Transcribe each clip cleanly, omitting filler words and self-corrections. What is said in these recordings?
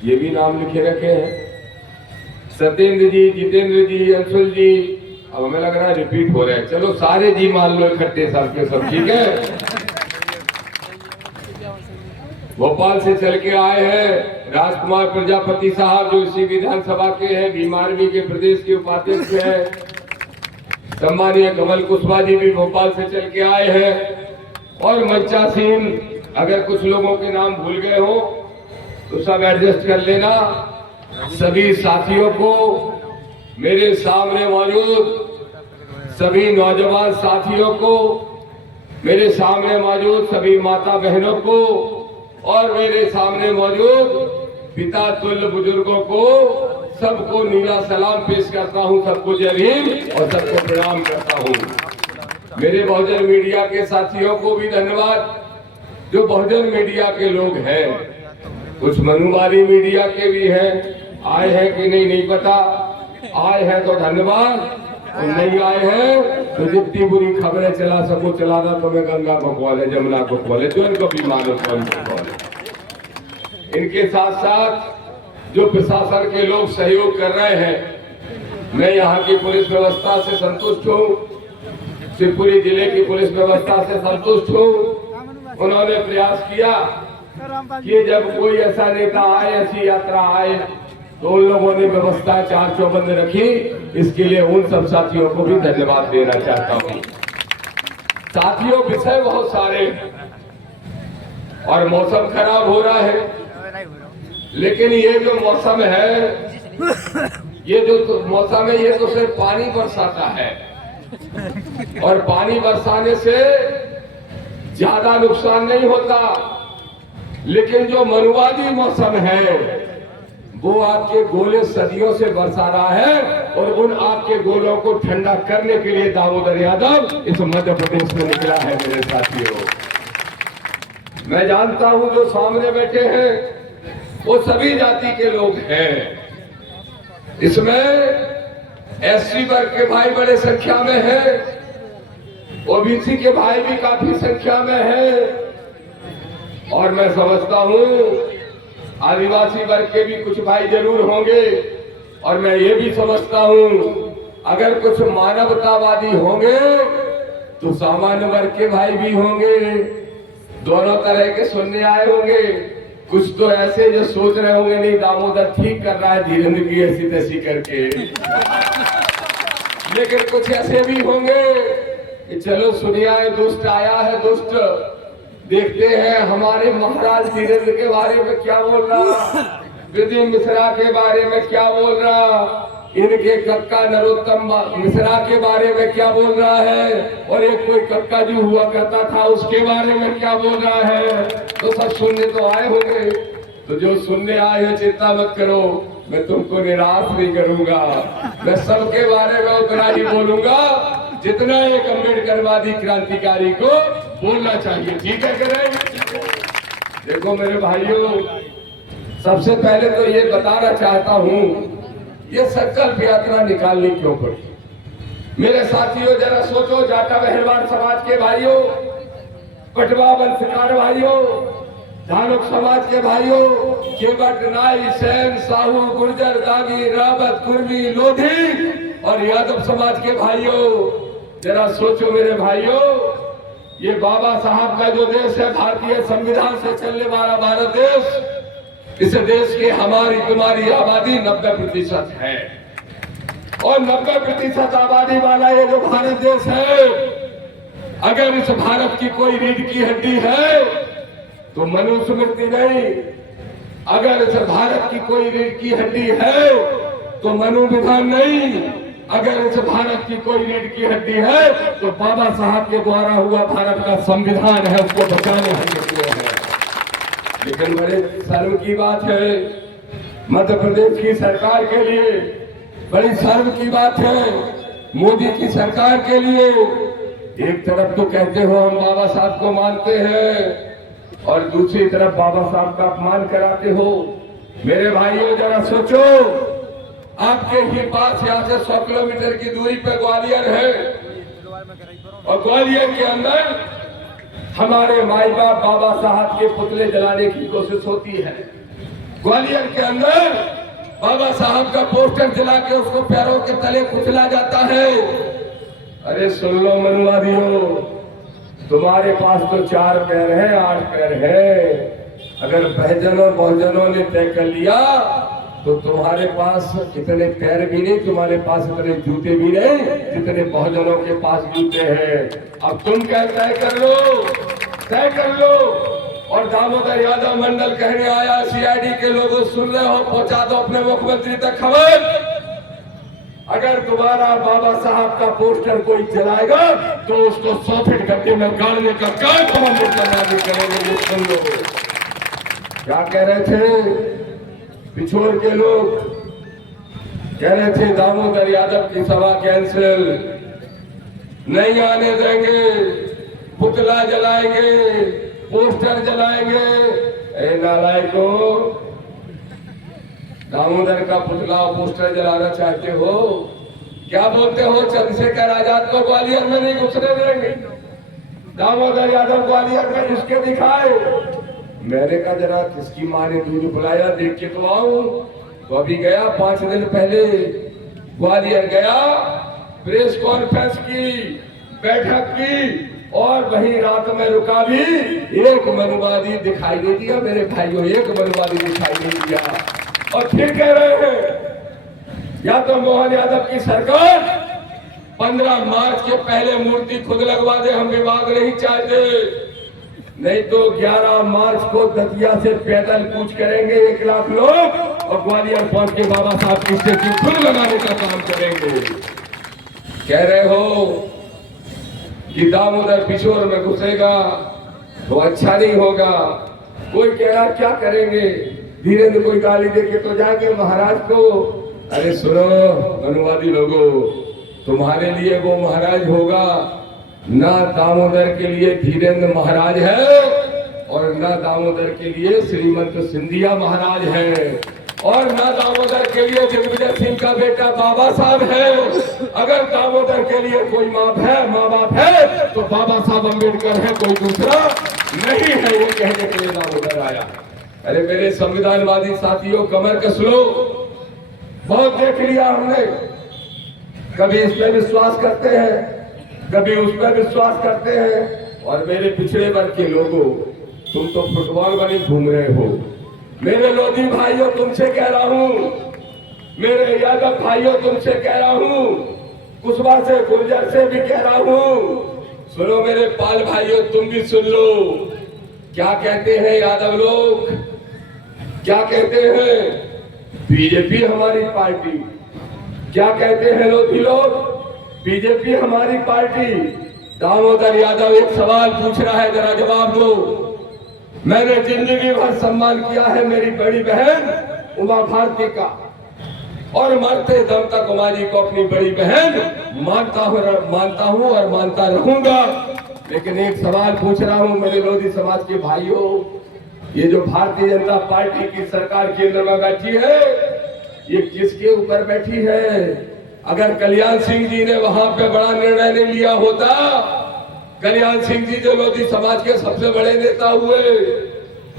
ये भी नाम लिखे रखे हैं, सत्येंद्र जी, जितेंद्र जी, अंशुल जी। अब हमें लग रहा है रिपीट हो रहा है, चलो सारे जी मान लो इकट्ठे सब के सब, ठीक है। भोपाल से चल के आए हैं राजकुमार प्रजापति साहब, जो इसी विधानसभा के हैं, बीमारवी के प्रदेश के उपाध्यक्ष हैं। सम्मानीय कमल कुशवाहा जी भी भोपाल से चल के आए हैं। और मंचासीन, अगर कुछ लोगों के नाम भूल गए हो तो सब एडजस्ट कर लेना। सभी साथियों को, मेरे सामने मौजूद सभी नौजवान साथियों को, मेरे सामने मौजूद सभी माता बहनों को और मेरे सामने मौजूद पिता तुल्य बुजुर्गों को, सबको नीला सलाम पेश करता हूं। सबको जय हिंद और सबको प्रणाम करता हूं। मेरे बहुजन मीडिया के साथियों को भी धन्यवाद, जो बहुजन मीडिया के लोग हैं। कुछ मनुवादी मीडिया के भी हैं, आए हैं कि नहीं पता, आए हैं तो धन्यवाद, और नहीं आए हैं तो जितनी बुरी खबरें चला सको चलाना, तो मैं गंगा को खोले, जमुना को खोले, जो इनको भी मानो कौन को खोले। इनके साथ साथ जो प्रशासन के लोग सहयोग कर रहे हैं, मैं यहाँ की पुलिस व्यवस्था से संतुष्ट हूँ, शिवपुरी जिले की पुलिस व्यवस्था से संतुष्ट हूँ। उन्होंने प्रयास किया कि जब कोई ऐसा नेता आए, ऐसी यात्रा आए, तो उन लोगों ने व्यवस्था चार चौबंद रखी। इसके लिए उन सब साथियों को भी धन्यवाद देना चाहता हूँ। साथियों, विषय बहुत सारे और मौसम खराब हो रहा है, लेकिन ये जो मौसम है, ये जो मौसम है, ये तो सिर्फ पानी बरसाता है, और पानी बरसाने से ज्यादा नुकसान नहीं होता। लेकिन जो मनुवादी मौसम है, वो आपके गोले सदियों से बरसा रहा है, और उन आपके गोलों को ठंडा करने के लिए दामोदर यादव इस मध्य प्रदेश में निकला है। मेरे साथियों, मैं जानता हूं जो सामने बैठे हैं वो सभी जाति के लोग हैं। इसमें एससी वर्ग के भाई बड़े संख्या में हैं, ओबीसी के भाई भी काफी संख्या में हैं, और मैं समझता हूं आदिवासी वर्ग के भी कुछ भाई जरूर होंगे, और मैं ये भी समझता हूं अगर कुछ मानवतावादी होंगे तो सामान्य वर्ग के भाई भी होंगे। दोनों तरह के सुनने आए होंगे। कुछ तो ऐसे जो सोच रहे होंगे नहीं, दामोदर ठीक कर रहा है धीरेन्द्र की ऐसी तैसी करके, लेकिन कुछ ऐसे भी होंगे कि चलो सुनिया है, दुष्ट आया है, दुष्ट देखते हैं हमारे महाराज धीरेन्द्र के बारे में क्या बोल रहा, विधि मिश्रा के बारे में क्या बोल रहा, इनके कक्का नरोत्तम मिश्रा के बारे में क्या बोल रहा है, और एक कोई कक्का जो हुआ करता था उसके बारे में क्या बोल रहा है। तो सब सुनने तो आए होंगे। तो जो सुनने आए हैं, चिंता मत करो, मैं तुमको निराश नहीं करूंगा। मैं सबके बारे में उतना ही बोलूंगा जितना एक अम्बेडकरवादी क्रांतिकारी को बोलना चाहिए, ठीक है करें। देखो मेरे भाइयों, सबसे पहले तो ये बताना चाहता हूं, ये संकल्प यात्रा निकालनी क्यों पड़ी। मेरे साथियों, जरा सोचो, जाटा बहरवाड़ समाज के भाइयों, पटवा वंशकार भाइयों, धानुक समाज के भाइयों, केवट, नाई, सैन, साहू, गुर्जर, दागी, रावत, कुर्मी, लोधी और यादव समाज के भाइयों, जरा सोचो मेरे भाइयों, ये बाबा साहब का जो देश है, भारतीय संविधान से चलने वाला भारत देश, इस देश की हमारी तुम्हारी आबादी 90% है, और 90% आबादी वाला ये जो भारत देश है, अगर इस भारत की कोई रीढ़ की हड्डी है तो मनुस्मृति नहीं, अगर इस भारत की कोई रीढ़ की हड्डी है तो मनुविधान नहीं, अगर इस भारत की कोई रीढ़ की हड्डी है तो बाबा साहब के द्वारा हुआ भारत का संविधान है, उसको बचाने हम लोग हैं। लेकिन बड़े शर्म की बात है, मध्य प्रदेश की सरकार के लिए बड़ी शर्म की बात है, मोदी की सरकार के लिए। एक तरफ तो कहते हो हम बाबा साहब को मानते हैं, और दूसरी तरफ बाबा साहब का अपमान कराते हो। मेरे भाइयों, जरा सोचो, आपके ही पास यहाँ से 100 किलोमीटर की दूरी पर ग्वालियर है, और ग्वालियर के अंदर हमारे माई बाप बाबा साहब के पुतले जलाने की कोशिश होती है। ग्वालियर के अंदर बाबा साहब का पोस्टर जला के उसको पैरों के तले कुचला जाता है। अरे सुन लो मनुवादियों, तुम्हारे पास तो 4 पैर है, 8 पैर है। अगर बहजनों बहुजनों ने तय कर लिया तो तुम्हारे पास इतने पैर भी नहीं, तुम्हारे पास इतने जूते भी नहीं जितने बहुजनों के पास जूते हैं। अब तुम क्या तय कर लो, तय कर लो। और दामोदर यादव मंडल कहने आया, सीआईडी के लोगों सुन रहे हो, पहुंचा दो अपने मुख्यमंत्री तक खबर। अगर दोबारा बाबा साहब का पोस्टर कोई जलाएगा तो उसको 100 फीट गड्ढे में गाड़ने का काम हम करेंगे। सुन लो क्या कह रहे थे पिछोर के लोग, कह रहे थे दामोदर यादव की सभा कैंसिल, नहीं आने देंगे, पुतला जलाएंगे, पोस्टर जलाएंगे। ए नालायकों, दामोदर का पुतला पोस्टर जलाना चाहते हो? क्या बोलते हो? चंद्रशेखर आजाद को ग्वालियर में नहीं घुसने देंगे, दामोदर यादव ग्वालियर में घुसके दिखाए। मैंने कहा जरा किसकी माँ ने दूध बुलाया, देख के तो आऊं। तो अभी गया 5 दिन पहले ग्वालियर गया, प्रेस कॉन्फ्रेंस की, बैठक की, और वहीं रात में रुका भी। एक मनुवादी दिखाई नहीं दिया मेरे भाइयों, एक मनुवादी दिखाई नहीं दिया। और फिर कह रहे हैं या तो मोहन यादव की सरकार 15 मार्च के पहले मूर्ति खुद लगवा दे, हम विवाद नहीं चाहते, नहीं तो 11 मार्च को दतिया से पैदल कूच करेंगे 1 लाख लोग और ग्वालियर पहुंच के बाबा साहब की स्टेच्यू खुद लगाने का काम करेंगे। कह रहे हो कि दामोदर पिछोर में घुसेगा तो अच्छा नहीं होगा। कोई कह रहा क्या करेंगे, धीरेन्द्र कोई गाली देके तो जाएंगे महाराज को। अरे सुनो मनुवादी लोगों, तुम्हारे लिए वो महाराज होगा ना, दामोदर के लिए धीरेन्द्र महाराज है और ना दामोदर के लिए श्रीमंत सिंधिया महाराज है, और ना दामोदर के लिए दिग्विजय सिंह का बेटा बाबा साहब है। अगर दामोदर के लिए कोई माँ बाप है तो बाबा साहब अम्बेडकर है, कोई दूसरा नहीं है। ये कहने के लिए दामोदर आया। अरे मेरे संविधानवादी साथियों, कमर कस लो, बहुत देख लिया हमने। कभी इस पे विश्वास करते हैं, कभी उस पर विश्वास करते हैं। और मेरे पिछड़े वर्ग के लोगों, तुम तो फुटबॉल बनी घूम रहे हो। मेरे लोधी भाइयों तुमसे कह रहा हूं, मेरे यादव भाइयों तुमसे कह रहा हूं, कुशवा से गुर्जर से भी कह रहा हूं, सुनो मेरे पाल भाइयों, तुम भी सुन लो। क्या कहते हैं यादव लोग, क्या कहते हैं बीजेपी हमारी पार्टी, क्या कहते हैं लोधी लोग, बीजेपी हमारी पार्टी। दामोदर यादव एक सवाल पूछ रहा है, जरा जवाब दो। मैंने जिंदगी भर सम्मान किया है मेरी बड़ी बहन उमा भारती का, और मरते दम तक उमा जी को अपनी बड़ी बहन मानता हूं और मानता रहूंगा। लेकिन एक सवाल पूछ रहा हूं मेरे लोधी समाज के भाइयों, ये जो भारतीय जनता पार्टी की सरकार केंद्र में बैठी है, ये किसके ऊपर बैठी है? अगर कल्याण सिंह जी ने वहां पे बड़ा निर्णय नहीं लिया होता, कल्याण सिंह जी जो लोधी समाज के सबसे बड़े नेता हुए,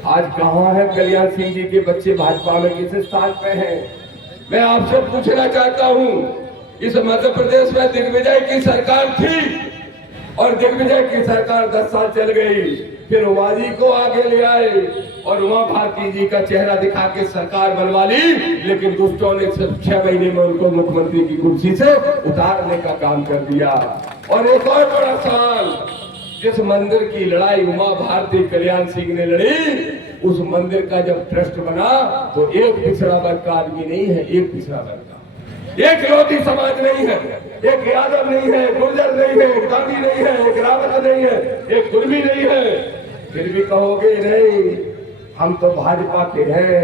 आज कहां है कल्याण सिंह जी के बच्चे? भाजपा में किस स्थान पे हैं? मैं आपसे पूछना चाहता हूं, इस मध्य प्रदेश में दिग्विजय की सरकार थी और दिग्विजय की सरकार 10 साल चल गई, फिर उमा जी को आगे ले आए और उमा भारती जी का चेहरा दिखा के सरकार बनवा ली। लेकिन दुष्टों ने सिर्फ 6 महीने में उनको मुख्यमंत्री की कुर्सी से उतारने का काम कर दिया। और एक और बड़ा सवाल, जिस मंदिर की लड़ाई उमा भारती कल्याण सिंह ने लड़ी, उस मंदिर का जब ट्रस्ट बना तो एक पिछड़ा वर्ग का आदमी नहीं है, एक पिछड़ा वर्ग का, एक लोधी समाज नहीं है, एक यादव नहीं है, गुर्जर नहीं है, एक गांधी नहीं है, एक रावत नहीं है, एक कुर्मी नहीं है। फिर भी कहोगे नहीं हम तो भाजपा के हैं,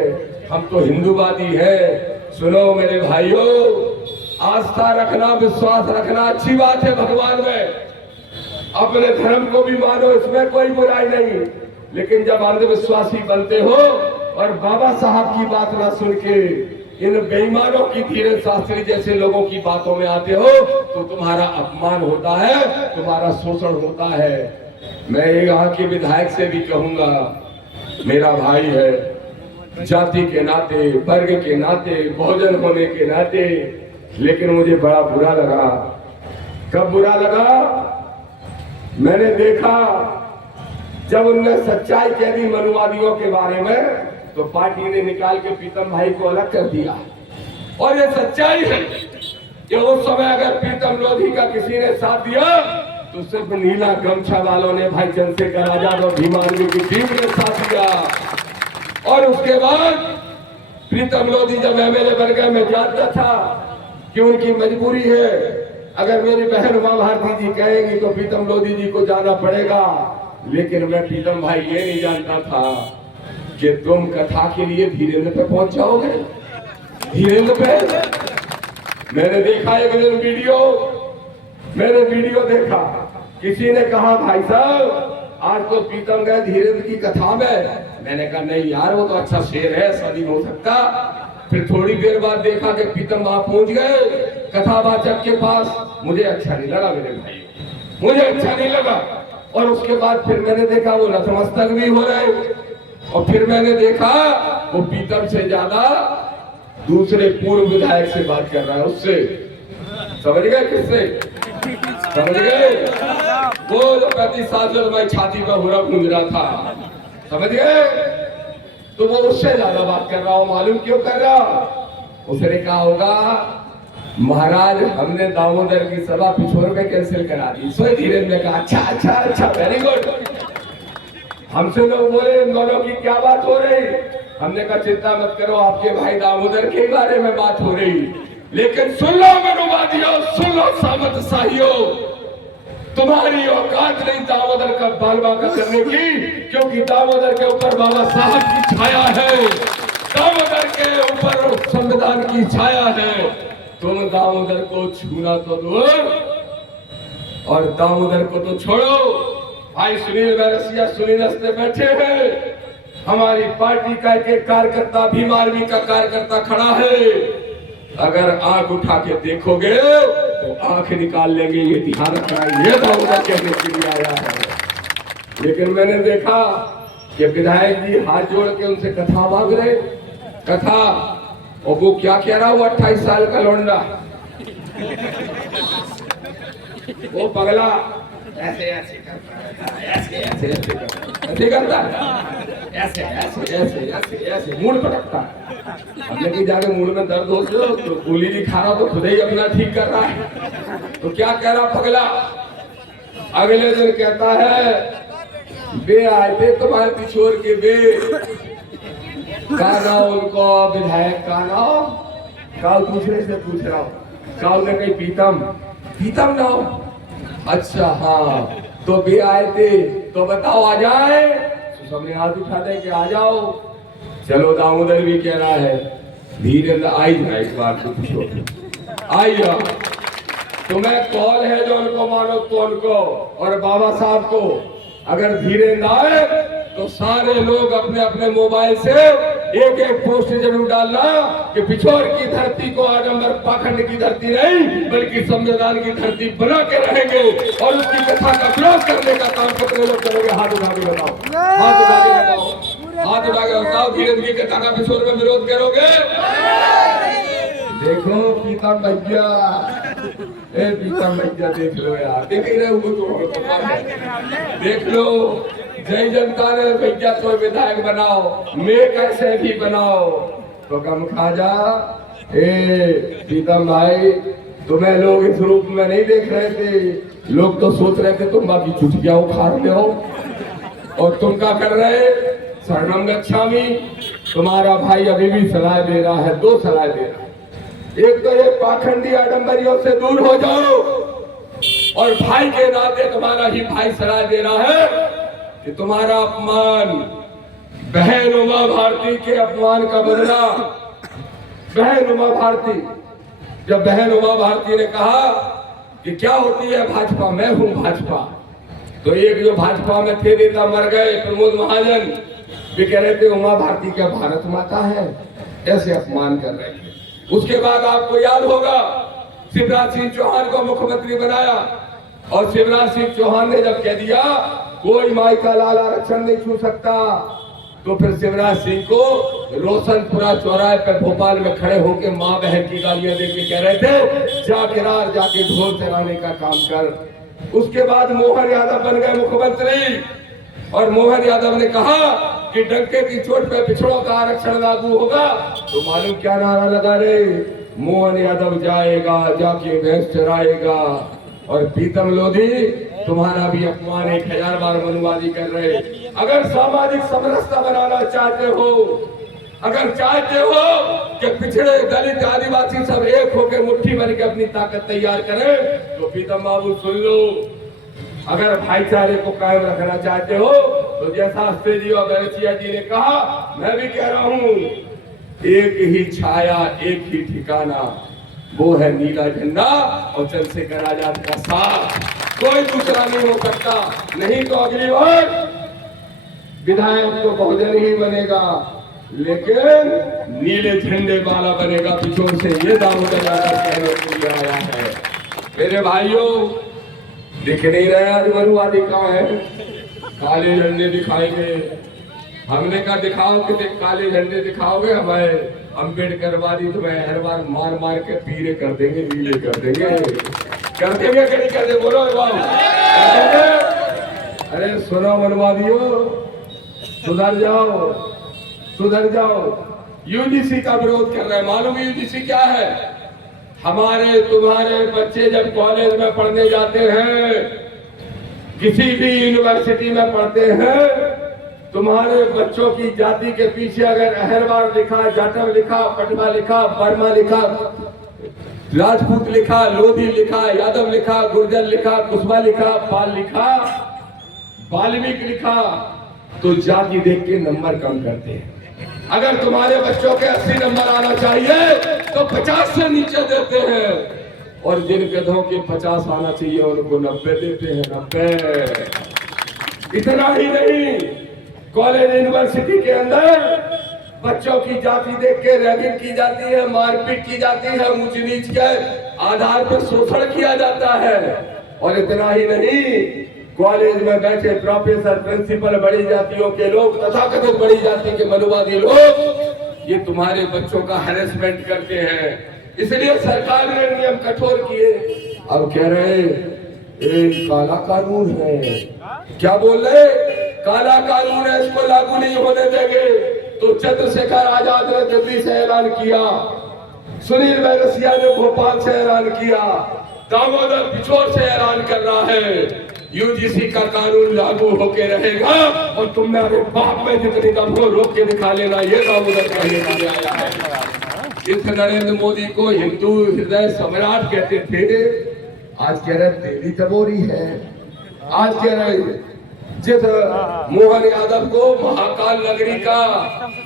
हम तो हिंदूवादी हैं। सुनो मेरे भाइयों, आस्था रखना, विश्वास रखना अच्छी बात है भगवान में, अपने धर्म को भी मानो, इसमें कोई बुराई नहीं। लेकिन जब अंधविश्वासी बनते हो और बाबा साहब की बात ना सुन के इन बेईमानों की, धीरेन्द्र शास्त्री जैसे लोगों की बातों में आते हो, तो तुम्हारा अपमान होता है, तुम्हारा शोषण होता है। मैं यहाँ के विधायक से भी कहूंगा, मेरा भाई है, जाति के नाते, वर्ग के नाते, बहुजन होने के नाते। लेकिन मुझे बड़ा बुरा लगा। कब बुरा लगा? मैंने देखा जब उनने सच्चाई कह दी मनुवादियों के बारे में, तो पार्टी ने निकाल के प्रीतम भाई को अलग कर दिया। और ये सच्चाई है कि उस समय अगर प्रीतम लोधी का किसी ने साथ दिया तो सिर्फ नीला गमछा वालों ने, भाई चंद्रशेखर आजाद और भीम आर्मी की टीम ने साथ दिया। और उसके बाद प्रीतम लोधी जब एमएलए बन गए, मैं जानता था कि उनकी मजबूरी है। अगर मेरी बहन उमा भारती जी कहेंगी तो प्रीतम लोधी जी को जाना पड़ेगा। लेकिन मैं प्रीतम भाई ये नहीं जानता था कि तुम कथा के लिए धीरेन्द्र पे पहुंच जाओगे। धीरेन्द्र पे मैंने देखा एक दिन वीडियो देखा, किसी ने कहा भाई साहब आज तो प्रीतम गए धीरेन्द्र की कथा में। मैंने कहा नहीं यार, वो तो अच्छा शेर है, ऐसा नहीं हो सकता। फिर थोड़ी देर बाद देखा कि प्रीतम वहां पहुंच गए कथावाचक के पास। मुझे अच्छा नहीं लगा मेरे भाई, मुझे अच्छा नहीं लगा। और उसके बाद फिर मैंने देखा वो नतमस्तक भी हो रहे। और फिर मैंने देखा वो प्रीतम से ज्यादा दूसरे पूर्व विधायक से बात कर रहा है, उससे। समझ गए किससे? समझ गए? वो जो 35 साल में छाती पर हुरा गूंज रहा था, समझ गए? तो वो उससे ज्यादा बात कर रहा हो। मालूम क्यों कर रहा? उसने कहा होगा महाराज हमने दामोदर की सभा पिछोर में कैंसिल करा दी। सो धीरेन्द्र ने कहा अच्छा अच्छा अच्छा, वेरी गुड। हमसे लोग बोले इन दोनों की क्या बात हो रही? हमने कहा चिंता मत करो, आपके भाई दामोदर के बारे में बात हो रही। लेकिन सुन लो मनुवादियों, सुन लो सामंत शाहियों, तुम्हारी औकात नहीं दामोदर का बालबाका करने की, क्योंकि दामोदर के ऊपर बाबा साहब की छाया है, दामोदर के ऊपर संविधान की छाया है। तुम दामोदर को छूना तो दूर और दामोदर को तो छोड़ो। भाई सुनील बैरसिया सुनील हंसते बैठे हैं। हमारी पार्टी का एक कार्यकर्ता, भीम आर्मी का कार्यकर्ता खड़ा है। अगर आंख उठा के देखोगे तो आंख निकाल लेंगे, ये ध्यान रखना। ये दामोदर कहने के लिए आया है। लेकिन मैंने देखा कि विधायक जी हाथ जोड़ के उनसे कथा मांग रहे, कथा। और वो क्या कह रहा? वो 28 साल का लौंडा, वो पगला ऐसे ऐसे करता है, ऐसे ऐसे ऐसे करता है, ऐसे करता है, ऐसे ऐसे ऐसे ऐसे ऐसे मूड पटकता है। हमने कि जाके मूड में दर्द हो तो गोली नहीं खा रहा, तो खुद ही अपना ठीक कर रहा है। तो क्या कह रहा पगला? अगले दिन कहता है बे आए थे तुम्हारे पिछोर के बे का नाम, उनको विधायक का नाम का दूसरे से पूछ रहा हूँ। काल ने कही प्रीतम नाम। अच्छा हाँ, तो भी आए थे तो बताओ आ जाए। तो सबने हाथ उठा दे कि आ जाओ। चलो दामोदर भी कह रहा है धीरेन्द्र आई जाए, एक बार तो पूछो आई जाओ। तुम्हें कॉल है जो उनको मानो तो उनको, और बाबा साहब को अगर धीरेन्द्र आए तो सारे लोग अपने अपने मोबाइल से एक एक पोस्ट जरूर डालना कि पिछोर की धरती को आडंबर पाखंड की धरती नहीं बल्कि संविधान की धरती बना के रहेंगे। और उसकी कथा का विरोध करने का काम कितने लोग करेंगे? हाथ उठा के बताओ, हाथ उठा के बताओ, हाथ उठा के बताओ। धीरेन्द्र की कथा का पिछोर में विरोध करोगे? देखो प्रीतम भैया, प्रीतम भैया देख लो यार, देख ही रहे हो तो देख लो। जय जनता ने भैया तो विधायक बनाओ, मैं कैसे भी बनाओ तो कम खा जा। प्रीतम भाई तुम्हें लोग इस रूप में नहीं देख रहे थे, लोग तो सोच रहे थे तुम बाकी चुटकियां उखाड़ रहे हो। और तुम क्या कर रहे? शरणम गच्छामि। तुम्हारा भाई अभी भी सलाह दे रहा है, दो सलाह दे रहा है। एक तो ये पाखंडी आडंबरियों से दूर हो जाओ, और भाई के नाते तुम्हारा ही भाई सलाह दे रहा है कि तुम्हारा अपमान, बहन उमा भारती के अपमान का बदला। बहन उमा भारती, जब बहन उमा भारती ने कहा कि क्या होती है भाजपा, मैं हूं भाजपा, तो एक जो भाजपा में थे नेता मर गए, प्रमोद महाजन, वे कह रहे थे उमा भारती क्या भारत माता है, ऐसे अपमान कर रहे थे। उसके बाद आपको याद होगा शिवराज सिंह चौहान को मुख्यमंत्री बनाया, और शिवराज सिंह चौहान ने जब कह दिया कोई माई का लाल आरक्षण नहीं छू सकता, तो फिर शिवराज सिंह को रोशनपुरा चौराहे पे भोपाल में खड़े होकर माँ बहन की गालियां देके कह रहे थे जा किरार जाके ढोल चलाने का काम कर। उसके बाद मोहन यादव बन गए मुख्यमंत्री और मोहन यादव ने कहा कि डंके की चोट पे पिछड़ों का आरक्षण लागू होगा। तो मालूम क्या नारा लगा रहे, मोहन यादव जाएगा जाके भैंस चराएगा। और प्रीतम लोधी तुम्हारा भी अपमान 1000 बार मनुवादी कर रहे। अगर सामाजिक समरसता बनाना चाहते हो, अगर चाहते हो कि पिछड़े दलित आदिवासी सब एक होकर मुट्ठी भर के अपनी ताकत तैयार करें तो प्रीतम बाबू सुन लो, अगर भाईचारे को कायम रखना चाहते हो तो जैसा जी और बैरसिया जी ने कहा, मैं भी कह रहा हूं, एक ही छाया एक ही ठिकाना, वो है नीला झंडा और चंद्रशेखर आजाद का साथ, कोई दूसरा नहीं हो सकता। नहीं तो अगली बार विधायक तो बहुजन ही बनेगा लेकिन नीले झंडे वाला बनेगा पिछोड़ से। ये दामोदर यादव कहने के लिए आया है। मेरे भाइयों, दिख नहीं रहे आज मनुवादी कहाँ है? काले झंडे दिखाएंगे। हमने कहा दिखाओ कि काले झंडे दिखाओगे हमें अम्बेडकरवादी तुम्हें हर बार मार मार के पीले कर देंगे, नीले कर देंगे। कर देंगे कि नहीं कर देंगे? बोलो बाबू। अरे सुनो मनवादियों, सुधर जाओ, सुधर जाओ। यूजीसी का विरोध कर रहे हैं। मालूम यूजीसी क्या है? हमारे तुम्हारे बच्चे जब कॉलेज में पढ़ने जाते हैं, किसी भी यूनिवर्सिटी में पढ़ते हैं, तुम्हारे बच्चों की जाति के पीछे अगर अहरवार लिखा, जाटव लिखा, पटवा लिखा, बर्मा लिखा, राजपूत लिखा, लोधी लिखा, यादव लिखा, गुर्जर लिखा, कुशवा लिखा, पाल लिखा, वाल्मीकि लिखा, तो जाति देख के नंबर कम करते हैं। अगर तुम्हारे बच्चों के 80 नंबर आना चाहिए तो 50 से नीचे देते हैं और जिन गधों के 50 आना चाहिए उनको 90 देते हैं। 90। इतना ही नहीं, कॉलेज यूनिवर्सिटी के अंदर बच्चों की जाति देख के रैगिंग की जाती है, मारपीट की जाती है, ऊंच नीच के आधार पर शोषण किया जाता है। और इतना ही नहीं, कॉलेज में बैठे प्रोफेसर, प्रिंसिपल, बड़ी जातियों के लोग, तथाकथित बड़ी जाति के मनुवादी लोग, ये तुम्हारे बच्चों का हैरेसमेंट करते हैं। इसलिए सरकार ने नियम कठोर किए। अब कह रहे काला कानून है। क्या बोल रहे? काला कानून है, इसको लागू नहीं होने देंगे। तो चंद्रशेखर आजाद ने दिल्ली से ऐलान किया, सुनील बैरसिया ने भोपाल से ऐलान किया, दामोदर पिछोर से ऐलान कर रहा है यूजीसी का कानून लागू होके रहेगा और तुम मेरे बाप में जितनी दम हो रोक के दिखा लेना। ये दामोदर कहने के लिए आया है। इस नरेंद्र मोदी को हिंदू हृदय सम्राट कहते थे, आज कह रहे तेली तबोरी है। आज कह रहे जिस मोहन यादव को महाकाल नगरी का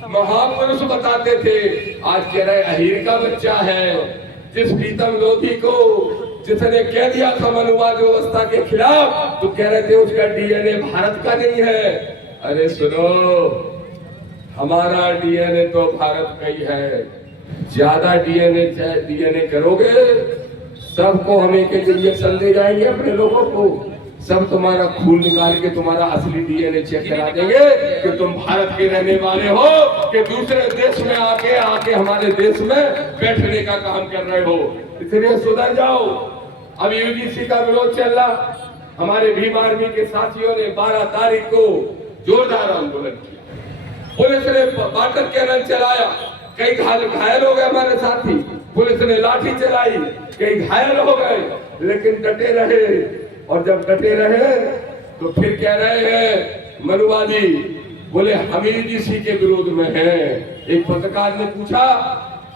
महापुरुष बताते थे, आज कह रहे अहीर का बच्चा है। जिस प्रीतम लोधी को जिसने कह दिया था मनुवाद व्यवस्था के खिलाफ, तो कह रहे थे उसका डीएनए भारत का नहीं है। अरे सुनो, हमारा डीएनए तो भारत का ही है। ज्यादा डीएनए करोगे, सबको हम एक इंजेक्शन दे जाएंगे अपने लोगों को, सब तुम्हारा खून निकाल के तुम्हारा असली डीएनए चेक करा देंगे कि तुम भारत के रहने वाले हो कि दूसरे देश में आके हमारे देश में बैठने का काम कर रहे हो। इसलिए सुधर जाओ। अब यूजीसी का विरोध चल रहा। हमारे भीम आर्मी के साथियों ने 12 तारीख को जोरदार आंदोलन किया। पुलिस ने वाटर कैनन चलाया, कई घायल हो गए हमारे साथी। पुलिस ने लाठी चलाई, कई घायल हो गए, लेकिन डटे रहे। और जब डटे रहे तो फिर कह रहे हैं मनुवादी, बोले हम यूजीसी के विरोध में हैं। एक पत्रकार ने पूछा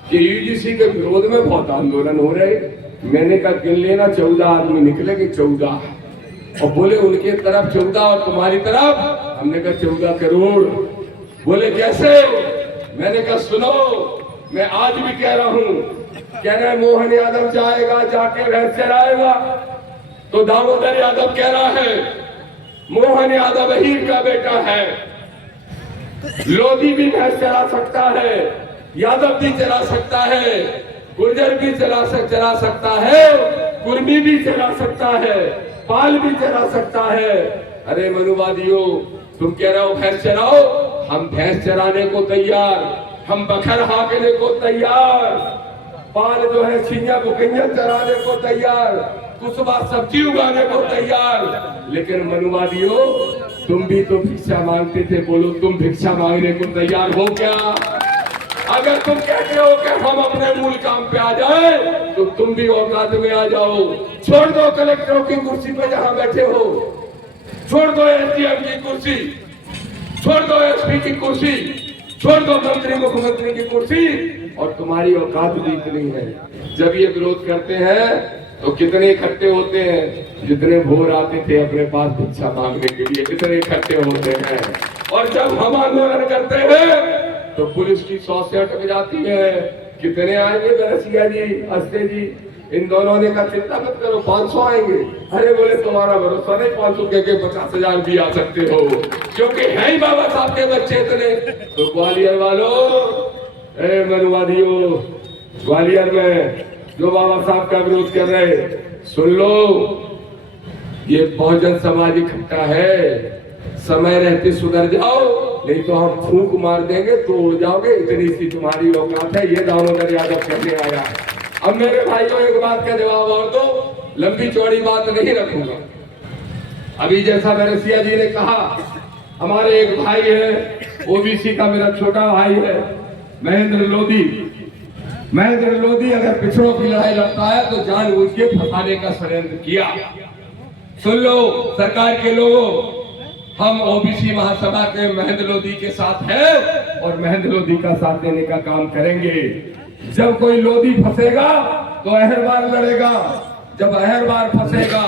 कि यूजीसी के विरोध में बहुत आंदोलन हो रहे। मैंने कहा गिन लेना, 14 आदमी निकले कि 14। और बोले उनके तरफ 14 और तुम्हारी तरफ? हमने कहा 14 करोड़। बोले कैसे? मैंने कहा सुनो, मैं आज भी कह रहा हूं, कह रहे मोहन यादव जाएगा जाके भैंस चराएगा, तो दामोदर यादव कह रहा है मोहन यादव अहीर का बेटा है, लोधी भी भैंस चरा सकता है, यादव भी चला सकता है, गुर्जर भी चला सकता है, कुर्मी भी चला सकता है, पाल भी चला सकता है। अरे मनुवादियों, तुम कह रहे हो भैंस चराओ, हम भैंस चराने को तैयार। हम बखर हाँकने को तैयार, पाल जो है छिंजा बुकैया चराने को तैयार, कुसबा सब्जी उगाने को तैयार। लेकिन मनुवादियों, तुम भी तो भिक्षा मांगते थे, बोलो तुम भिक्षा मांगने को तैयार हो क्या? अगर तुम कहते हो कि हम अपने मूल काम पे आ जाए, तो तुम भी औकात में आ जाओ। छोड़ दो कलेक्टरों की कुर्सी पे जहां बैठे हो, छोड़ दो एसडीएम की कुर्सी, छोड़ दो एसपी की कुर्सी, छोड़ दो मंत्री मुख्यमंत्री की कुर्सी, और तुम्हारी औकात भी इतनी है। जब ये विरोध करते हैं तो कितने इकट्ठे होते हैं? जितने भोर आते थे अपने पास भिक्षा मांगने के लिए, कितने इकट्ठे होते हैं। और जब हम आंदोलन करते हैं तो पुलिस की 100 से अटक जाती है। कितने आएंगे बरसिया जी, अस्ते जी? इन दोनों ने कहा चिंता मत करो, 500 आएंगे। अरे बोले तुम्हारा भरोसा नहीं, 500 के 50,000 भी आ सकते हो, क्योंकि है ही बाबा साहब के बच्चे इतने। तो ग्वालियर वालों, मनुवादियों, ग्वालियर में जो बाबा साहब का विरोध कर रहे, सुन लो, ये बहुजन समाज इकट्ठा है। समय रहते सुधर जाओ, नहीं तो हम फूंक मार देंगे तो उड़ जाओगे। इतनी सी तुम्हारी औकात है। ये दामोदर यादव कहने आया है। अब मेरे भाइयों, एक बात का जवाब और दो, लंबी चौड़ी बात नहीं रखूंगा। अभी जैसा बरसिया जी ने कहा, हमारे एक भाई है, ओबीसी का मेरा छोटा भाई है, महेंद्र लोधी। महेंद्र लोधी अगर पिछड़ों की लड़ाई लड़ता है तो जानबूझ के फंसाने का षड्यंत्र किया। सुन लो सरकार के लोगों, हम ओबीसी महासभा के महेंद्र लोधी के साथ हैं और महेंद्र लोधी का साथ देने का काम करेंगे। जब कोई लोधी फंसेगा तो अहिरवार लड़ेगा, जब अहिरवार फंसेगा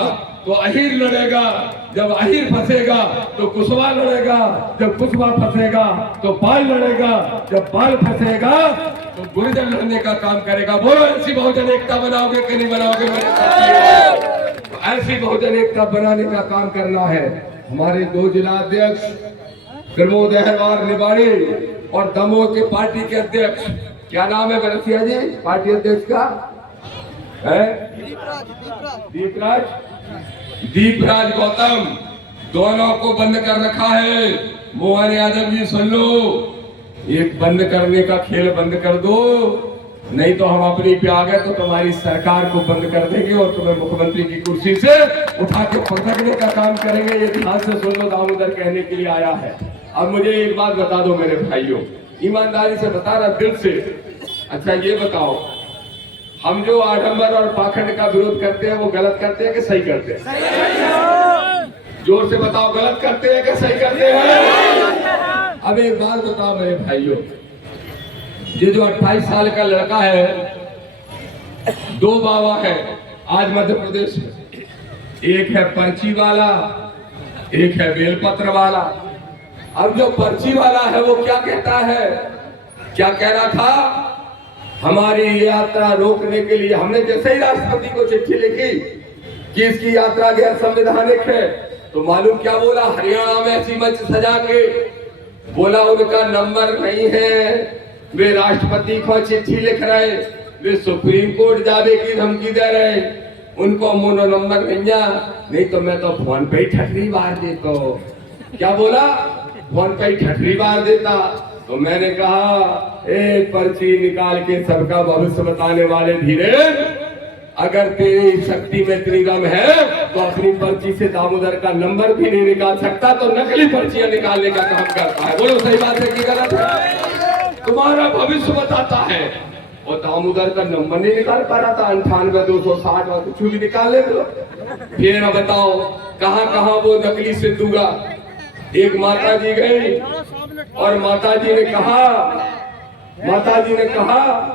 तो अहीर लड़ेगा, जब अहीर फंसेगा तो कुशवा लड़ेगा, जब कुशवा फंसेगा तो पाल लड़ेगा, जब पाल फंसेगा तो गुर्जर लड़ने का काम करेगा। बोलो ऐसी बहुजन एकता बनाओगे कि नहीं बनाओगे मेरे साथियों? ऐसी बहुजन एकता बनाने का काम करना है। हमारे 2 जिला अध्यक्ष प्रमोद अहिरवार निवाड़ी और दमोह के पार्टी के अध्यक्ष, क्या नाम है बरसिया जी पार्टी अध्यक्ष का? है दीपराज गौतम, दोनों को बंद कर रखा है। मोहन यादव जी सुन लो, एक बंद करने का खेल बंद कर दो, नहीं तो हम अपनी पे आ गए तो तुम्हारी सरकार को बंद कर देंगे और तुम्हें मुख्यमंत्री की कुर्सी से उठा के पटकने का काम करेंगे। ये ध्यान से सुन लो, दामोदर कहने के लिए आया है। अब मुझे एक बात बता दो मेरे भाइयों, ईमानदारी से बता रहा, दिल से। अच्छा ये बताओ, हम जो आडंबर और पाखंड का विरोध करते हैं वो गलत करते हैं कि सही करते हैं? जोर से बताओ, गलत करते हैं कि सही करते हैं? अब एक बात बताओ मेरे भाइयों, ये जो 28 साल का लड़का है, 2 बाबा है आज मध्य प्रदेश में, एक है पर्ची वाला, एक है बेलपत्र वाला। अब जो पर्ची वाला है वो क्या कहता है, क्या कह रहा था? हमारी यात्रा रोकने के लिए हमने जैसे ही राष्ट्रपति को चिट्ठी लिखी कि इसकी यात्रा गैर संवैधानिक है, तो मालूम क्या बोला? हरियाणा में ऐसी मंच सजा के बोला उनका नंबर नहीं है, वे राष्ट्रपति को चिट्ठी लिख रहे, वे सुप्रीम कोर्ट जाने की धमकी दे रहे, उनको मोनो नंबर नहीं तो मैं तो फोन पे ही ठटरी मार देता। क्या बोला? फोन पे ही ठटरी मार देता। तो मैंने कहा, एक पर्ची निकाल के सबका भविष्य बताने वाले धीरेन्द्र, अगर तेरी शक्ति में इतनी दम है तो अपनी पर्ची से दामोदर का नंबर भी नहीं निकाल सकता, तो नकली पर्चियां निकालने का काम करता है। बोलो सही बात है कि गलत है? तुम्हारा भविष्य बताता है, और दामोदर का नंबर नहीं निकाल पा रहा था, 98 260 और कुछ भी निकाल ले दो। फिर बताओ कहाँ कहाँ वो नकली सिंधुगा। एक माता जी गई और माता जी ने कहा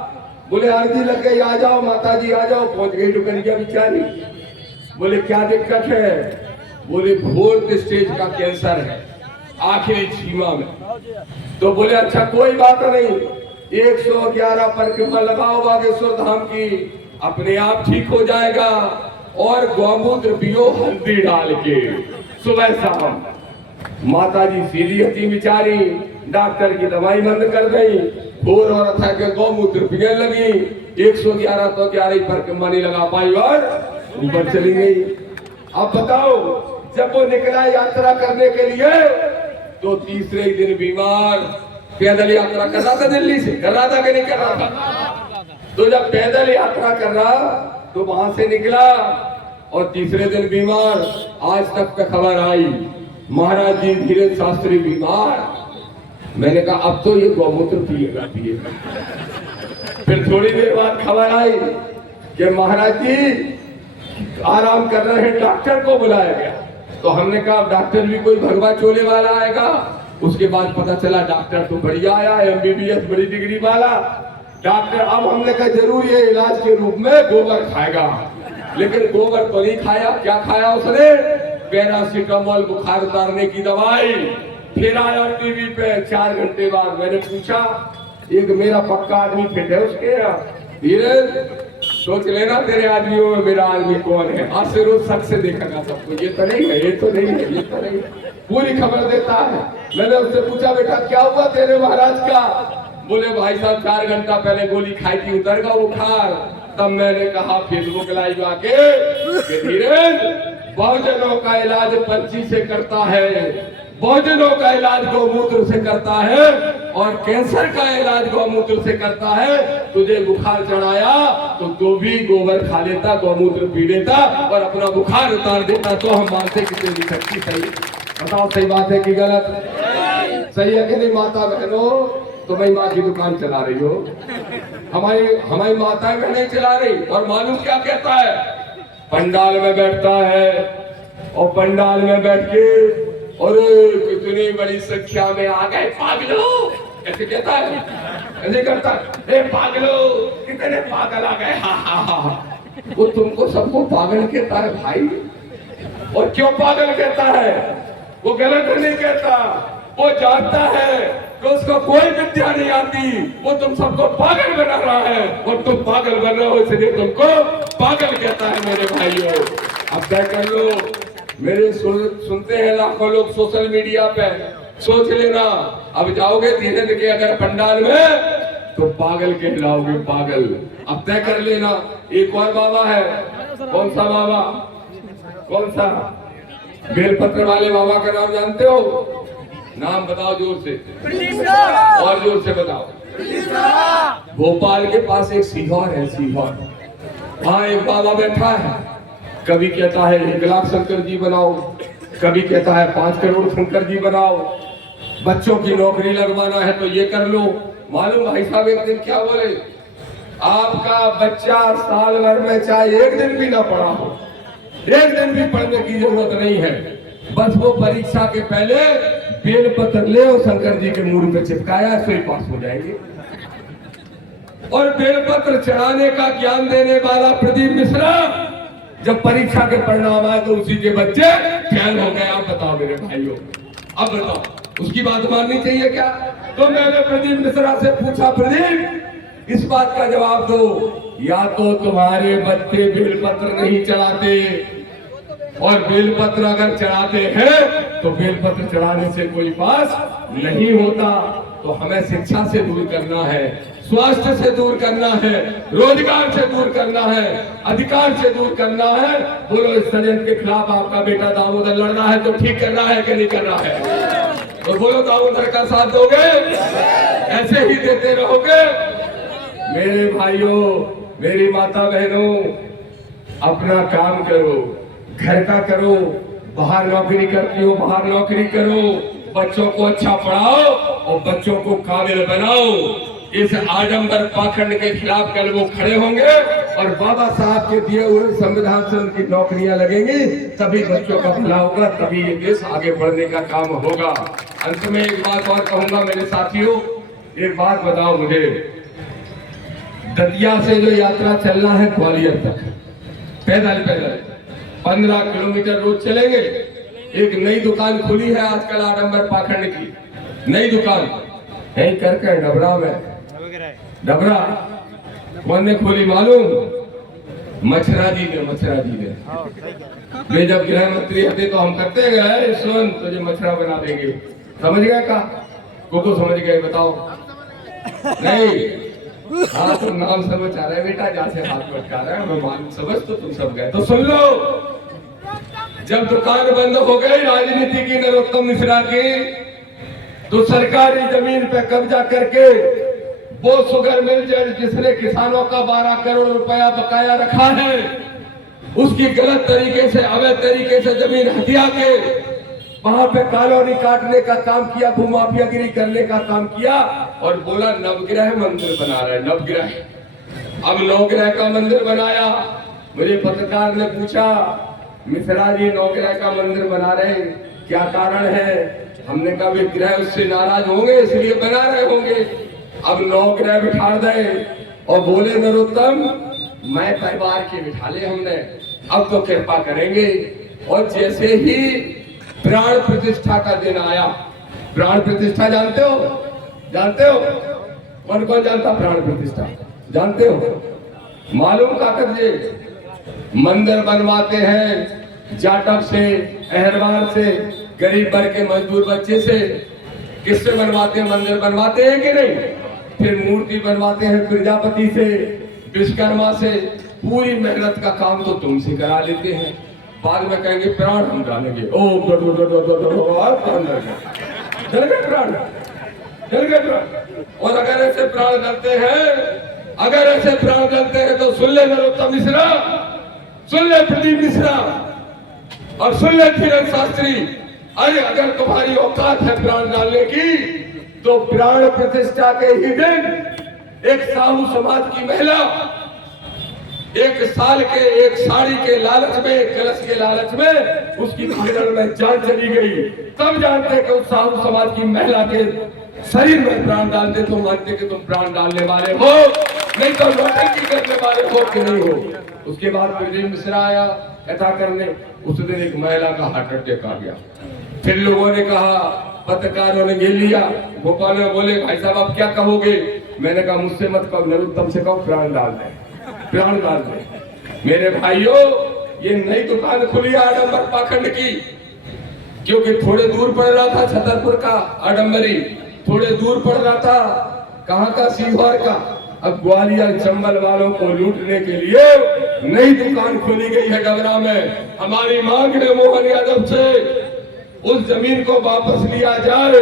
बोले अर्जी लग गई, आ जाओ माता जी आ जाओ। पहुंच गई डुकरिया बेचारी। बोले क्या दिक्कत है? बोले 4th स्टेज का कैंसर है, आखिरी सीमा में। तो बोले अच्छा कोई बात नहीं, 111 परिक्रमा लगाओ बागेश्वर धाम की, अपने आप ठीक हो जाएगा। और गौमूत्र पियो हल्दी डाल के सुबह शाम। माता जी सीधी हटी बेचारी, डॉक्टर की दवाई बंद कर गई, भोर और था के गौमूत्र पिघल लगी। 111 तो 11 परिक्रमा नहीं लगा पाई और ऊपर चली गई। अब बताओ, जब वो निकला यात्रा करने के लिए तो तीसरे दिन बीमार, पैदल यात्रा कर रहा था दिल्ली से, कर रहा था कि नहीं कर रहा था? तो जब पैदल यात्रा कर रहा तो वहां से निकला और तीसरे दिन बीमार। आज तक पे खबर आई महाराज जी धीरेन्द्र शास्त्री बीमार। मैंने कहा अब तो ये गौमूत्र पिएगा। फिर थोड़ी देर बाद खबर आई कि महाराज जी आराम कर रहे हैं, डॉक्टर को बुलाया गया। तो हमने कहा डॉक्टर भी कोई भगवा चोले वाला आएगा? उसके बाद पता चला डॉक्टर तो बढ़िया आया, MBBS बड़ी डिग्री वाला डॉक्टर। अब हमने कहा जरूर ये इलाज के रूप में गोबर खाएगा, लेकिन गोबर तो नहीं खाया। क्या खाया उसने? पैरासीटामोल बुखार उतारने की दवाई। फिर आया टीवी पे 4 घंटे बाद। मैंने पूछा, एक मेरा पक्का आदमी फिट है उसके धीरे सोच लेना तेरे आदमियों में मेरा आदमी कौन है। आज से रोज सच से देखेगा सबको, ये तो नहीं है, ये तो नहीं है, ये तो नहीं है, पूरी खबर देता है। मैंने उससे पूछा बेटा क्या हुआ तेरे महाराज का? बोले भाई साहब 4 घंटा पहले गोली खाई थी, उतर गया बुखार। तब मैंने कहा फेसबुक लाइव आके धीरेन्द्र बहुजनों का इलाज पर्ची से करता है, बहुजनों का इलाज गौमूत्र से करता है और कैंसर का इलाज गौमूत्र से करता है। तुझे बुखार चढ़ाया तो तू भी गोबर खा लेता, गौमूत्र पी लेता और अपना बुखार उतार देता। तो हम मानते कि तेरी शक्ति सही। बताओ सही बात है कि गलत? सही है कि नहीं माता बहनों? तुम्हारी माँ की दुकान चला रही हो, हमारी माताएं बहनें चला रही। और मालूम क्या कहता है? पंडाल में बैठता है और पंडाल में बैठ के और कितनी बड़ी संख्या में आ गए पागलो, ऐसे कहता है, ऐसे करता है, पागलो कितने पागल आ गए। हा। वो तुमको सबको पागल कहता है भाई। और क्यों पागल कहता है? वो गलत नहीं कहता, वो जानता है कि उसको कोई विद्या नहीं आती। वो तुम सबको पागल बना रहा है और तुम पागल बन रहे हो, इसलिए तुमको पागल कहता है। मेरे भाइयों अब तय कर लो। मेरे सुनते हैं लाखों लोग सोशल मीडिया पे, सोच लेना अब जाओगे धीरेन्द्र के अगर पंडाल में तो पागल कहलाओगे, पागल। अब तय कर लेना। एक और बाबा है, कौन सा बाबा? कौन सा? बेलपत्र वाले बाबा का नाम जानते हो? नाम बताओ जोर से, और जोर से बताओ। भोपाल के पास एक सीहोर है, सीहोर। वहाँ एक बाबा बैठा है, कभी कहता है 1 लाख शंकर जी बनाओ, कभी कहता है 5 करोड़ शंकर जी बनाओ, बच्चों की नौकरी लगवाना है तो ये कर लो। मालूम भाई साहब एक दिन क्या बोले? आपका बच्चा साल भर में चाहे 1 दिन भी ना पढ़ा हो, 1 दिन भी पढ़ने की जरूरत नहीं है, बस वो परीक्षा के पहले बेलपत्र ले और शंकर जी के मुंह पे चिपकाया सो ही पास हो जाएंगे। और बेलपत्र चढ़ाने का ज्ञान देने वाला प्रदीप मिश्रा जब परीक्षा के परिणाम आए तो उसी के बच्चे फेल हो गए। आप बताओ मेरे भाइयों, अब बताओ उसकी बात माननी चाहिए क्या? तो मैंने प्रदीप मिश्रा से पूछा, प्रदीप इस बात का जवाब दो, या तो तुम्हारे बच्चे बेलपत्र नहीं चढ़ाते, और बेलपत्र अगर चढ़ाते हैं तो बेलपत्र चढ़ाने से कोई पास नहीं होता। तो हमें शिक्षा से दूर करना है, स्वास्थ्य से दूर करना है, रोजगार से दूर करना है, अधिकार से दूर करना है। बोलो इस षड्यंत्र के खिलाफ आपका बेटा दामोदर लड़ रहा है तो ठीक कर रहा है कि नहीं कर रहा है? तो बोलो दामोदर का साथ दोगे? ऐसे ही देते रहोगे? मेरे भाइयों, मेरी माता बहनों, अपना काम करो, घर का करो। बाहर नौकरी करती हो, बाहर नौकरी करो, बच्चों को अच्छा पढ़ाओ और बच्चों को काबिल बनाओ। इस आडंबर पाखंड के खिलाफ कल वो खड़े होंगे और बाबा साहब के दिए हुए संविधान से उनकी नौकरियां लगेंगी, तभी बच्चों का भला होगा, तभी ये देश आगे बढ़ने का काम होगा। अंत में एक बात और कहूंगा मेरे साथियों, एक बात बताओ मुझे, दतिया से जो यात्रा चलना है ग्वालियर तक, पैदल 15 किलोमीटर रोज चलेंगे। एक नई दुकान खुली है आजकल आडंबर पाखंड की, नई दुकान है करके डबरा में। डबरा कौन ने खोली मालूम? मछरा जी ने। वे जब गृह मंत्री थे तो हम करते गए, सुन तुझे मछरा बना देंगे। समझ गए का? को समझ गए? बताओ नहीं? हाँ तुम नाम समझ आ रहा है बेटा, जहाँ से हाथ मटका रहा है, मैं मान समझ तो तुम सब गए। तो सुन लो, जब दुकान बंद हो गई राजनीति की, नरोत्तम मिश्रा की, तो सरकारी जमीन पे कब्जा करके वो शुगर मिल जिसने किसानों का 12 करोड़ रुपया बकाया रखा है, उसकी गलत तरीके से अवैध तरीके से जमीन हथिया के वहां पे कॉलोनी काटने का काम किया, भूमाफियागिरी करने का काम किया और बोला नवग्रह मंदिर बना रहे। नवग्रह, अब नवग्रह का मंदिर बनाया। मुझे पत्रकार ने पूछा, मिश्रा जी नवग्रह का मंदिर बना रहे, क्या कारण है? हमने कहा विग्रह उससे नाराज होंगे इसलिए बना रहे होंगे। अब नवग्रह बिठा दे और बोले नरोत्तम मैं परिवार के बिठा ले हमने, अब तो कृपा करेंगे। और जैसे ही प्राण प्रतिष्ठा का दिन आया, प्राण प्रतिष्ठा जानते हो? जानते हो? कौन कौन जानता प्राण प्रतिष्ठा? जानते हो? मालूम काकत जी, मंदिर बनवाते हैं जाटव से, अहरवार से, गरीब वर्ग के मजदूर बच्चे से। किससे बनवाते हैं? मंदिर बनवाते हैं कि नहीं? फिर मूर्ति बनवाते हैं प्रजापति से, विश्वकर्मा से। पूरी मेहनत का काम तो तुमसे करा लेते हैं, बाद में कहेंगे प्राण हम डालेंगे। ओ प्राण जल गए, प्राण जल गए प्राण। और अगर ऐसे प्राण डलते हैं, अगर ऐसे प्राण डलते हैं तो सुन ले नरोत्तम मिश्रा, सुन ले प्रदीप मिश्रा और सुन ले किरण शास्त्री। अरे अगर तुम्हारी औकात है प्राण डालने की तो प्राण प्रतिष्ठा के ही दिन एक साहू समाज की महिला एक साल के एक साड़ी के लालच में, कलश के लालच में उसकी भागदड़ में जान चली गई। तब जानते कि उस साहू समाज की महिला के शरीर में प्राण डालते तो मानते कि तुम प्राण डालने वाले हो, नहीं तो नौटंकी करने वाले हो कि नहीं हो। उसके बाद प्रदीप मिश्रा आया कथा करने। उस दिन एक महिला का हार्ट अटैक आ गया। फिर लोगों ने कहा, पत्रकारों ने घेर लिया, गोपाल ने बोले भाई साहब आप क्या कहोगे? मैंने कहा मुझसे मत कहो, नरोत्तम से कहो प्राण डाल दे, प्राण डाल दे। मेरे भाइयों, ये नई दुकान खुली आडंबर पाखंड की, क्योंकि थोड़े दूर पड़ रहा था छतरपुर का आडंबरी, थोड़े दूर पड़ रहा था कहाँ का, सीहोर का। अब ग्वालियर चंबल वालों को लूटने के लिए नई दुकान खोली गई है डबरा में। हमारी मांग है मोहन यादव से उस जमीन को वापस लिया जाए।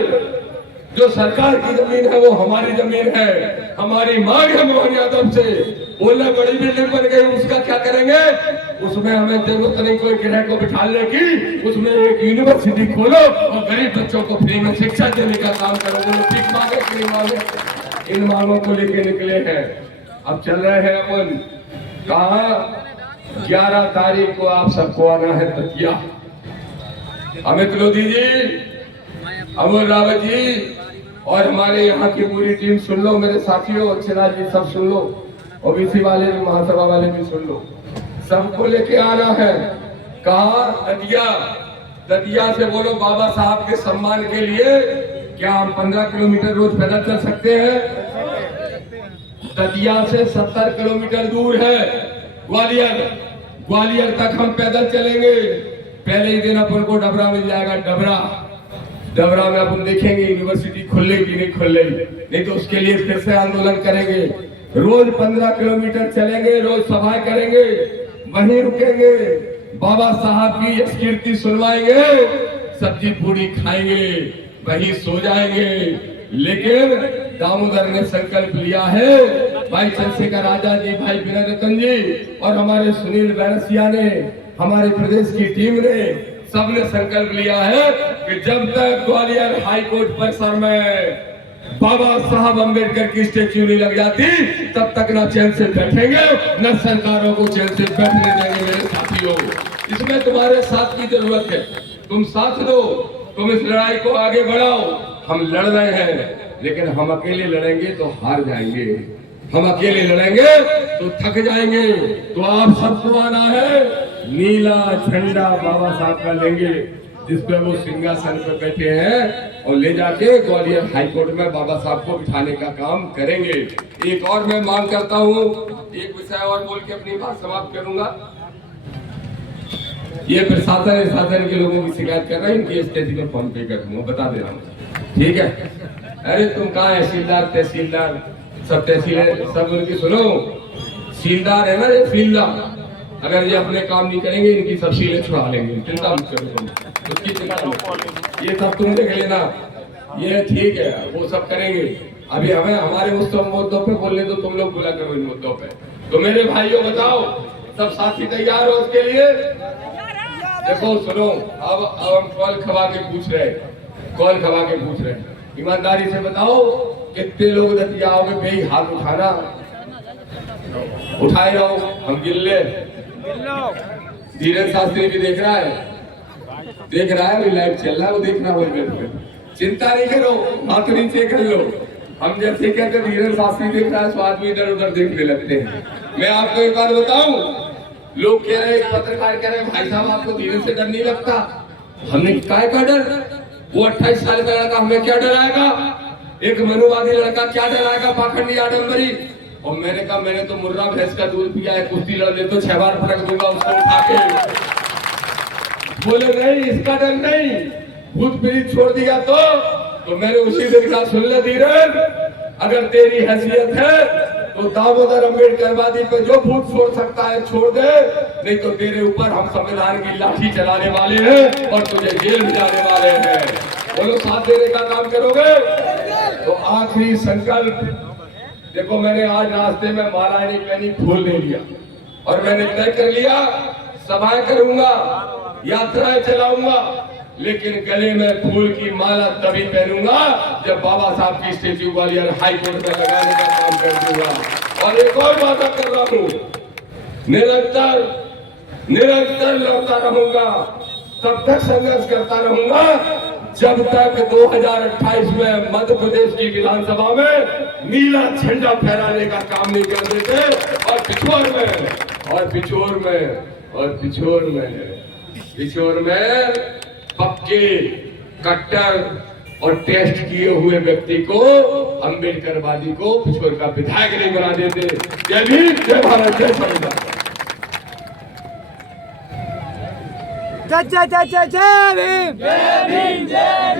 जो सरकार की जमीन है वो हमारी जमीन है। हमारी मांग है मोहन यादव से। बोले बड़ी बिल्डिंग बन गई, उसका क्या करेंगे? उसमें हमें जरूरत नहीं कोई गृह को बिठाने की, उसमें एक यूनिवर्सिटी खोलो और गरीब बच्चों को फ्री में शिक्षा देने का काम करो। बोलो ठीक मांगे कि नहीं मांगे? इन मांगों को लेके निकले हैं। अब चल रहे हैं अपन कहा, 11 तारीख को आप सबको आना है दतिया। अमित लोधी जी, अमोल रावत जी और हमारे यहाँ की पूरी टीम सुन लो, मेरे साथियों अच्छेना जी सब सुन लो, ओबीसी वाले भी, महासभा वाले भी सुन लो। सबको लेके आना है कहा, दतिया। दतिया से बोलो बाबा साहब के सम्मान के लिए क्या हम 15 किलोमीटर रोज पैदल चल सकते हैं? दतिया से 70 किलोमीटर दूर है ग्वालियर। ग्वालियर तक हम पैदल चलेंगे। पहले ही दिन अपन को डबरा मिल जाएगा। डबरा में अपन देखेंगे यूनिवर्सिटी खुले की नहीं खुले, नहीं तो उसके लिए फिर से आंदोलन करेंगे। रोज 15 किलोमीटर चलेंगे, रोज सभाएं करेंगे, वहीं रुकेंगे, बाबा साहब की कीर्ति सुनवाएंगे, सब्जी पूरी खाएंगे, वहीं सो जाएंगे। लेकिन दामोदर ने संकल्प लिया है, भाई चंद्रशेखर आजाद जी, भाई विनय रतन जी और हमारे सुनील बैरसिया ने, हमारे प्रदेश की टीम ने, सबने संकल्प लिया है कि जब तक ग्वालियर हाई कोर्ट परिसर में बाबा साहब अंबेडकर की स्टेच्यू नहीं लग जाती तब तक ना चैन से बैठेंगे, न सरकारों को चैन से बैठने देंगे। मेरे साथियों, इसमें तुम्हारे साथ की जरूरत है। तुम साथ दो, तुम इस लड़ाई को आगे बढ़ाओ। हम लड़ रहे हैं, लेकिन हम अकेले लड़ेंगे तो हार जाएंगे, हम अकेले लड़ेंगे तो थक जाएंगे। तो आप सबको आना है, नीला झंडा बाबा साहब का लेंगे जिस पे वो सिंहासन पे बैठे हैं, और ले जाके ग्वालियर हाईकोर्ट में बाबा साहब को बिठाने का काम करेंगे। एक और मैं मांग करता हूँ, एक विषय और बोल के अपनी बात समाप्त करूंगा। ये प्रशासन के लोगों की शिकायत कर रहे हैं, इनकी स्थिति में फोन पे कर दूंगा, बता दे रहा हूँ, ठीक है? अरे तुम कहाँ है सीलदार, तहसीलदार, सब तहसील सब उनकी सुनो। सीलदार है ना ये सीलदार, अगर ये अपने काम नहीं करेंगे इनकी सब सीलें छुड़ा लेंगे, चिंता मत करो तुम, उसकी चिंता मत। ये सब तुम देख लेना, ये ठीक है, वो सब करेंगे। अभी हमें हमारे उस सब मुद्दों पे बोलने तो तुम लोग बोला करो इन मुद्दों पे। तो मेरे भाइयों बताओ, सब साथी तैयार हो उसके लिए? देखो सुनो, अब हम कॉल खवा के पूछ रहे ईमानदारी से बताओ कितने लोग दतिया आओगे? भाई हाथ उठाना, उठाए रहो, हम गिन ले। धीरज शास्त्री भी देख रहा है अभी लाइव चल रहा है, वो देखना हो। चिंता नहीं करो, हाथ नीचे कर लो। हम जैसे कहते धीरज शास्त्री देख रहा है, तो आदमी इधर उधर देखने लगते हैं। मैं आपको एक बात बताऊं, लोग कह रहे हैं, पत्रकार कह रहे हैं, भाई साहब आपको धीरज से डर नहीं लगता? हमने काय का डर? वो 28 साल का लड़का हमें क्या डराएगा? एक मनुवादी लड़का क्या डराएगा? पाखंडी आडम्बरी। और मैंने कहा मैंने तो मुर्रा भैंस का दूध पिया है, कुश्ती लड़ने तो 6 बार फटक दूंगा उसको उठा के। बोले नहीं, इसका डर नहीं, भूत प्रीत छोड़ दिया तो मैंने उसी दिन कहा सुन ले धीरज, अगर तेरी हैसियत है तो दामोदर अम्बेडकरवादी पे जो भूत छोड़ सकता है छोड़ दे, नहीं तो तेरे ऊपर हम संविधान की लाठी चलाने वाले हैं और तुझे जेल भिजाने वाले हैं। बोलो साथ देने का काम करोगे? तो आखिरी संकल्प देखो, मैंने आज रास्ते में माला नहीं पहनी, फूल ले लिया और मैंने तय कर लिया सभाएं करूंगा, यात्राएं चलाऊंगा, लेकिन गले में फूल की माला तभी पहनूंगा जब बाबा साहब की स्टेच्यू ग्वालियर हाई कोर्ट में लगाने का काम कर दूंगा। और एक और वादा कर रहा हूं, निरंतर लड़ता रहूंगा, तब तक संघर्ष करता रहूंगा जब तक 2028 में मध्य प्रदेश की विधानसभा में नीला झंडा फहराने का काम नहीं कर देते। और पिछोर में पक्के कट्टर और टेस्ट किए हुए व्यक्ति को, अम्बेडकरवादी को पिछोर का विधायक नहीं बना देते। जय भीम, जय भारत, जय संविधान। जय भीम, जय भीम, जय